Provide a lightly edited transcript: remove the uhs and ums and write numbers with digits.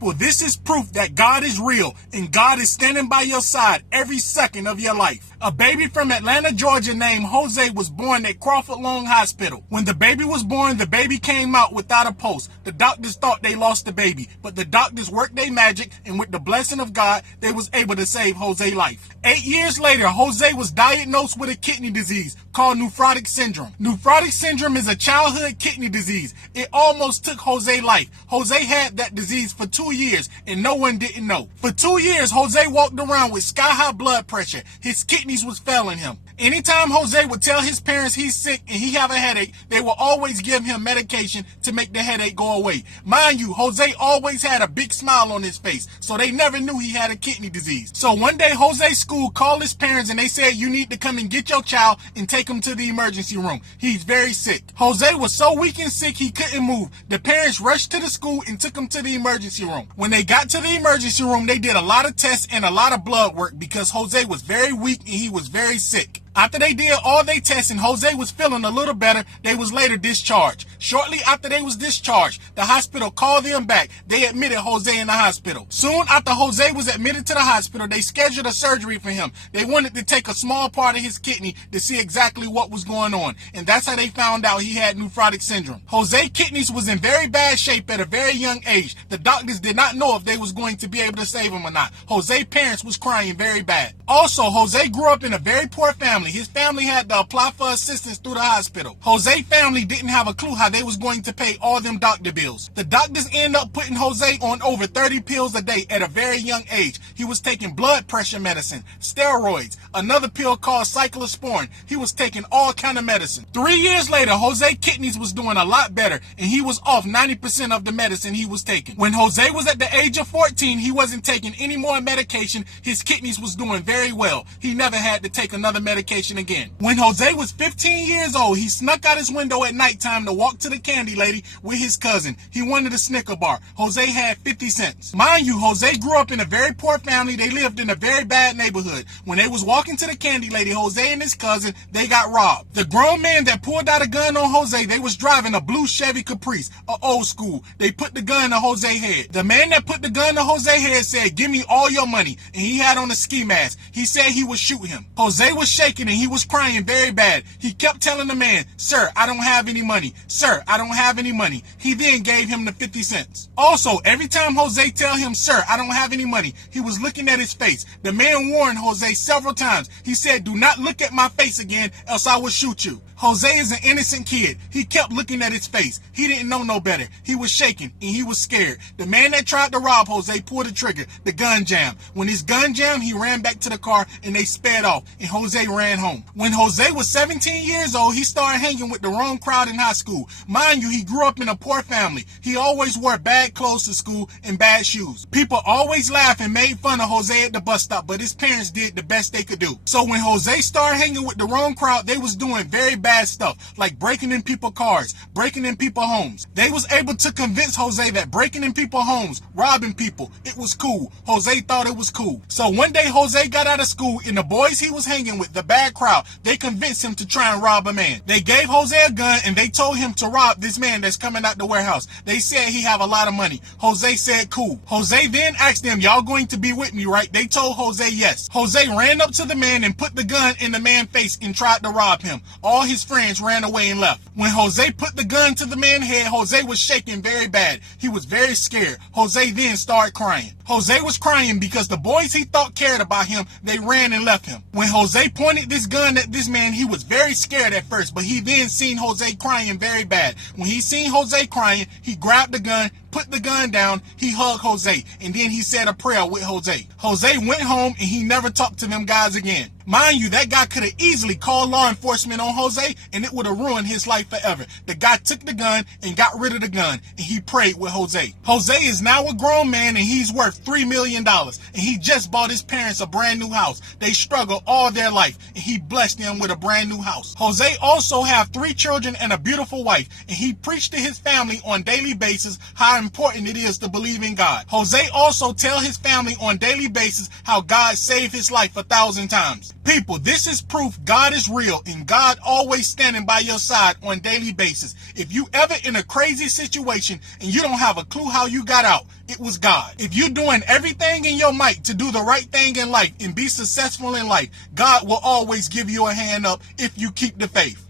People, this is proof that God is real and God is standing by your side every second of your life. A baby from Atlanta, Georgia named Jose was born at Crawford Long Hospital. When the baby was born, the baby came out without a pulse. The doctors thought they lost the baby, but the doctors worked their magic, and with the blessing of God, they was able to save Jose's life. 8 years later, Jose was diagnosed with a kidney disease called nephrotic syndrome. Nephrotic syndrome is a childhood kidney disease. It almost took Jose's life. Jose had that disease for 2 years, and no one didn't know. For 2 years, Jose walked around with sky-high blood pressure. His kidneys was failing him. Anytime Jose would tell his parents he's sick and he have a headache, they will always give him medication to make the headache go away. Mind you, Jose always had a big smile on his face, so they never knew he had a kidney disease. So one day, Jose's school called his parents and they said, you need to come and get your child and take him to the emergency room. He's very sick. Jose was so weak and sick he couldn't move. The parents rushed to the school and took him to the emergency room. When they got to the emergency room, they did a lot of tests and a lot of blood work because Jose was very weak and he was very sick. After they did all their tests and Jose was feeling a little better, they was later discharged. Shortly after they was discharged, the hospital called them back. They admitted Jose in the hospital. Soon after Jose was admitted to the hospital, they scheduled a surgery for him. They wanted to take a small part of his kidney to see exactly what was going on. And that's how they found out he had nephrotic syndrome. Jose's kidneys was in very bad shape at a very young age. The doctors did not know if they was going to be able to save him or not. Jose's parents was crying very bad. Also, Jose grew up in a very poor family. His family had to apply for assistance through the hospital. Jose's family didn't have a clue how they was going to pay all them doctor bills. The doctors ended up putting Jose on over 30 pills a day at a very young age. He was taking blood pressure medicine, steroids, another pill called cyclosporin. He was taking all kind of medicine. 3 years later, Jose's kidneys was doing a lot better and he was off 90% of the medicine he was taking. When Jose was at the age of 14, he wasn't taking any more medication. His kidneys was doing very well. He never had to take another medication again. When Jose was 15 years old, he snuck out his window at nighttime to walk to the candy lady with his cousin. He wanted a Snicker bar. Jose had 50 cents. Mind you, Jose grew up in a very poor family. They lived in a very bad neighborhood. When they was walking to the candy lady, Jose and his cousin, they got robbed. The grown man that pulled out a gun on Jose, they was driving a blue Chevy Caprice, a old school. They put the gun to Jose's head. The man that put the gun to Jose's head said, give me all your money. And he had on a ski mask. He said he would shoot him. Jose was shaking and he was crying very bad. He kept telling the man, sir, I don't have any money. Sir, I don't have any money. He then gave him the 50 cents. Also, every time Jose tell him, sir, I don't have any money, he was looking at his face. The man warned Jose several times. He said, do not look at my face again, else I will shoot you. Jose is an innocent kid. He kept looking at his face. He didn't know no better. He was shaking and he was scared. The man that tried to rob Jose pulled the trigger. The gun jammed. When his gun jammed, he ran back to the car and they sped off and Jose ran home. When Jose was 17 years old, he started hanging with the wrong crowd in high school. Mind you, he grew up in a poor family. He always wore bad clothes to school and bad shoes. People always laughed and made fun of Jose at the bus stop, but his parents did the best they could do. So when Jose started hanging with the wrong crowd, they was doing very bad stuff, like breaking in people's cars, breaking in people's homes. They was able to convince Jose that breaking in people's homes, robbing people, it was cool. Jose thought it was cool. So one day Jose got out of school and the boys he was hanging with, the bad crowd, they convinced him to try and rob a man. They gave Jose a gun and they told him to rob this man that's coming out the warehouse. They said he have a lot of money. Jose said cool. Jose then asked them, y'all going to be with me, right? They told Jose yes. Jose ran up to the man and put the gun in the man's face and tried to rob him. All his friends ran away and left. When Jose put the gun to the man's head, Jose was shaking very bad. He was very scared. Jose then started crying. Jose was crying because the boys he thought cared about him, they ran and left him. When Jose pointed this gun at this man, he was very scared at first, but he then seen Jose crying very bad. When he seen Jose crying, he grabbed the gun, put the gun down, he hugged Jose, and then he said a prayer with Jose. Jose went home and he never talked to them guys again. Mind you, that guy could have easily called law enforcement on Jose and it would have ruined his life forever. The guy took the gun and got rid of the gun and he prayed with Jose. Jose is now a grown man and he's worth $3 million and he just bought his parents a brand new house. They struggled all their life and he blessed them with a brand new house. Jose also have 3 children and a beautiful wife and he preached to his family on a daily basis how important it is to believe in God. Jose also tells his family on a daily basis how God saved his life 1,000 times. People, this is proof God is real and God always standing by your side on a daily basis. If you ever in a crazy situation and you don't have a clue how you got out, it was God. If you're doing everything in your might to do the right thing in life and be successful in life, God will always give you a hand up if you keep the faith.